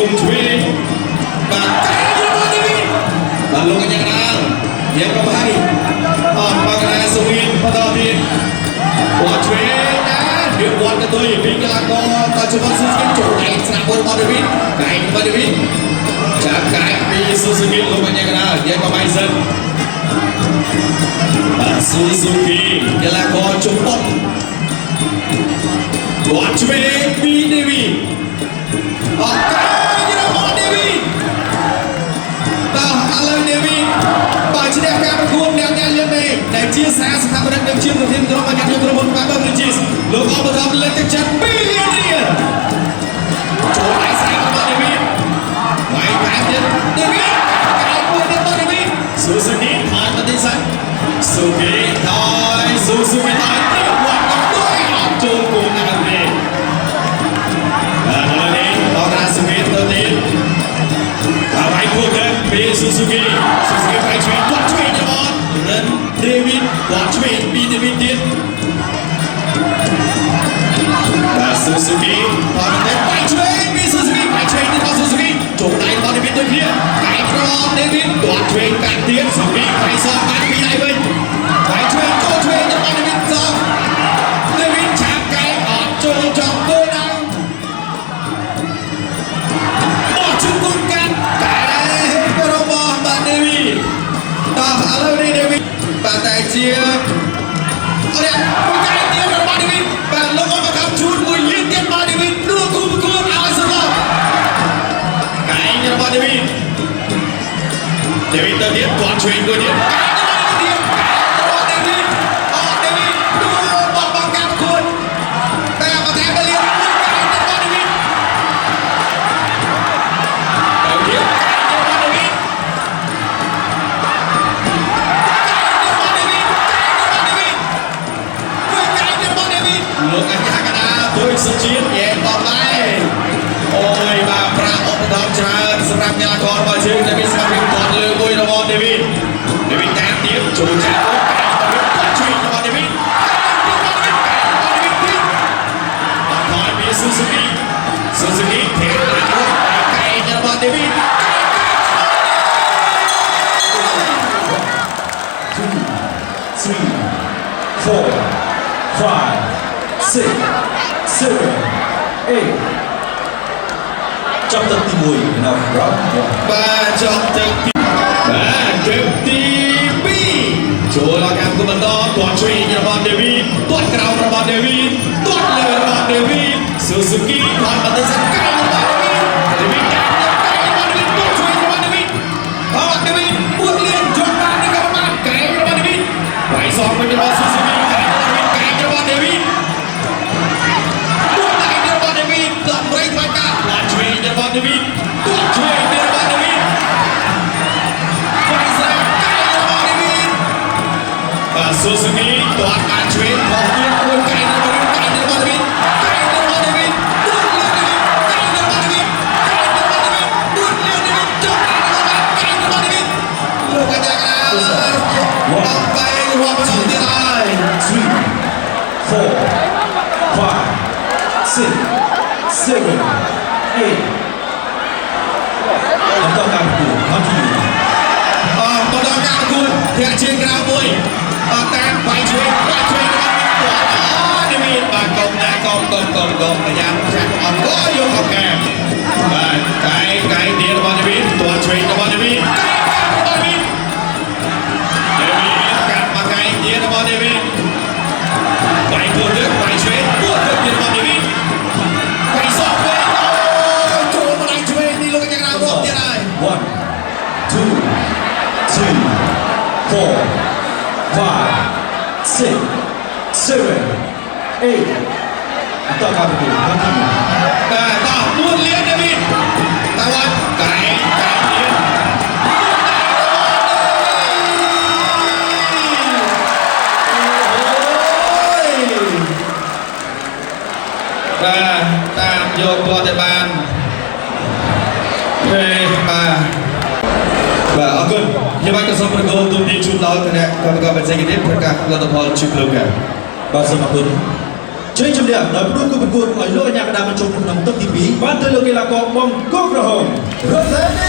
គុំទ្វេបាទកែរបស់នេះបាទលោកកញ្ញាកណ្ដាលយ៉ាងក៏ហើយអត់មកកណ្ដាលសុវិនបន្តទៀតគាត់ទ្វេណាវាវត្តទៅពីកីឡាករតជប៉ុនស៊ូស៊ូគីចូលឯស្នាមរបស់ដេវីតកែរបស់ដេវីតចាប់កែពីស៊ូស៊ូគីលោកកញ្ញាកណ្ដាលយ៉ាងក៏ហើយសិនបាទស៊ូស៊ូគីកីឡាករជប៉ុនគាត់ទ្វេពីដេវីតអត់កែរបស់ដេវីតបាទឥឡូវដេវីតបើឈ្នះការប្រកួតអ្នកលឿននេះដែលជាសារស្ថាបនិកនិងជាប្រធានក្រុមអាញាធិបតេយ្យក្រុមហ៊ុនបាបឺរីជីសលោកអបអរលើកទឹកចិត្ត2លានរៀលចូលឯស្រារបស់ដេវីតវាយកាយទៀតដេវីតកាយមួយទៀតដេវីតស៊ូស៊ូគីថយទៅទីសិនស៊ូគីថយស៊ូស៊ូគីថយទៀតវត្តទៅអត់ចូលគោលណាស់ទេបាទឥឡូវនេះបករាស៊ូគីទៅទៀតហើយវាយគោលទៅពីស៊ូស៊ូគីវាយឆ្វេងគាត់ឆ្វេងទៅអត់ដេវីតគាត់ឆ្វេងពីដេវីតទៀតបាទស៊ូស៊ូគីគាត់ទៅវាយឆ្វេងពីស៊ូស៊ូគីវាយឆ្វេងទៅស៊ូស៊ូគីចូលដៃរបស់ដេវីតទៅគ្នាកាយក្រដេវីតគាត់ឆ្វេងកាត់ទៀតស៊ូស៊ូគីវាយសងបាត់ពីដៃវិញវាយឆ្វេងចូលឆ្វេងទៅដេវីតសងដេវីតឆាប់កាយអត់ចូលចំគោលដៅអត់ជួយគុំកាត់កាយរបស់បាទដេវីតតោះឥឡូវនេះដេវីតបាទតែជាអរមួយកាយទៀតរបស់ដេវីតបាទលោកអបកាប់ជូនមួយលានទៀតបាទដេវីតព្រោះគូប្រកួតឲ្យសន្លប់កាយរបស់ដេវីតទៅទៀតគាត់ឆ្វេងមួយទៀតកាយរបស់ដេវីតដេវីតព្រោះបងកាប់ប្រកួតតែមកតែទៅលៀនកាយរបស់ដេវីតទៅទៀតកាយរបស់ដេវីតលោកអាញាកណ្ដាលជួយសុជាតិយេបបដែរអូយបាទប្រាក់ឧបត្ថម្ភច្រើនសម្រាប់កីឡាកររបស់យើងដែលមានសមត្ថភាពគាត់លើមួយរបស់ដេវីតតាមទៀតចូលចាក់គាត់ជួយរបស់ដេវីតអត់ពីស៊ូស៊ូគីថេរដាក់កែរបស់ដេវីត 2, 3, 4, 5, 6, 7, 8 trong tậpទី1 nào đó បាទចប់ទឹកទីបាទទឹកទី2ចូលដល់កម្មគំបន្តគាត់ជួយរបស់ដេវីតគាត់ក្រោមរបស់ដេវីតគាត់លើរបស់ដេវីតស៊ូស៊ូគីគាត់បន្តសង្កេតរបស់ដេវីតតាមរបស់ដេវីតគាត់ជួយរបស់ដេវីតដេវីតពួតលៀនជាប់បាននេះក៏បានកែរបស់ដេវីតហើយសងវិញរបស់ស៊ូស៊ូគីកែរបស់ដេវីតពួកដៃរបស់ដេវីតដល់ប្រេងបាច់កាគាត់ជួយរបស់ដេវីតគាត់ជួយរបស់ដេវីតបាទស៊ូស៊ូគីគាត់បានឆ្វេងខុសទៀតមួយកែរបស់ដេវីតរបស់ដេវីតទួតលឿនដេវីតកែរបស់ដេវីតទួតលឿនដេវីតចុះបានកែរបស់ដេវីតលោកអាចារ្យអត់បែររបស់បន្តទៀតហើយ 3, 4, 5, 6, 7, 8បន្តការប្រកួត continue បន្តការប្រកួតធាក់ជើងក្រៅមួយតាមវាយឆ្វេងរបស់ដេវីតបាទកុំណាកុំប្រយ័ត្នចាក់អត់ក៏យកអង្ការបាទកាយទៀតរបស់ដេវីតទាត់ឆ្វេងរបស់ដេវីតកាយកាត់មកកាយទៀតរបស់ដេវីតវាយគោលទឹកវាយឆ្វេងពួតទឹកទៀតរបស់ដេវីតវាយសក់វិញចូលមកដៃឆ្វេងនេះលោកយ៉ាងណារត់ទៀតហើយ 1, 2, 3, 4, 5, 6, 7, 8បន្តការប្រកួត continue បាទតោះពួតលៀនដេវីតតើវ៉ាកាយទៀត បាទតាមយកគាត់ទៅបានបាទអរគុណខ្ញុំបានក៏សូមប្រកបទូទីជូនដល់គណៈកម្មការបច្ចេកទេសប្រកាសលទ្ធផលជឿលើការបាទសូមអរគុណ ជ្រេងជំនះដោយផ្ដួលគូប្រកួតឲ្យលោកកញ្ញាកណ្ដាលបញ្ចូលក្នុងទឹកទី2បានទៅលើកីឡាករបង្គោល ក្រហមរត់